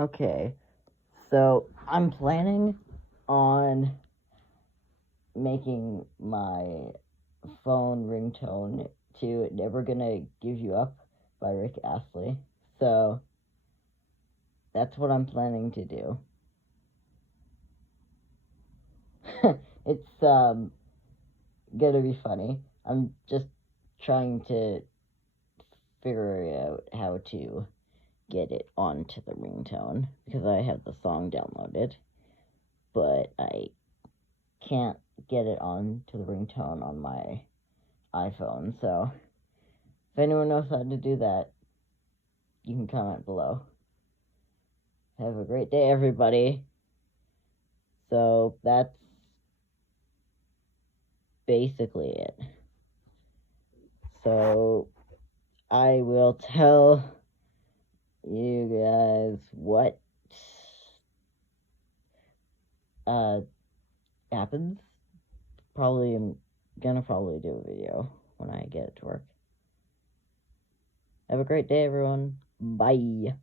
Okay, so I'm planning on making my phone ringtone to Never Gonna Give You Up by Rick Astley. So that's what I'm planning to do. It's gonna be funny. I'm just trying to figure out how to get it onto the ringtone because I have the song downloaded, but I can't get it onto the ringtone on my iPhone. So if anyone knows how to do that, you can comment below. Have a great day, everybody. So that's basically it. So I will tell you guys what happens. I'm gonna do a video when I get it to work. Have a great day, everyone. Bye.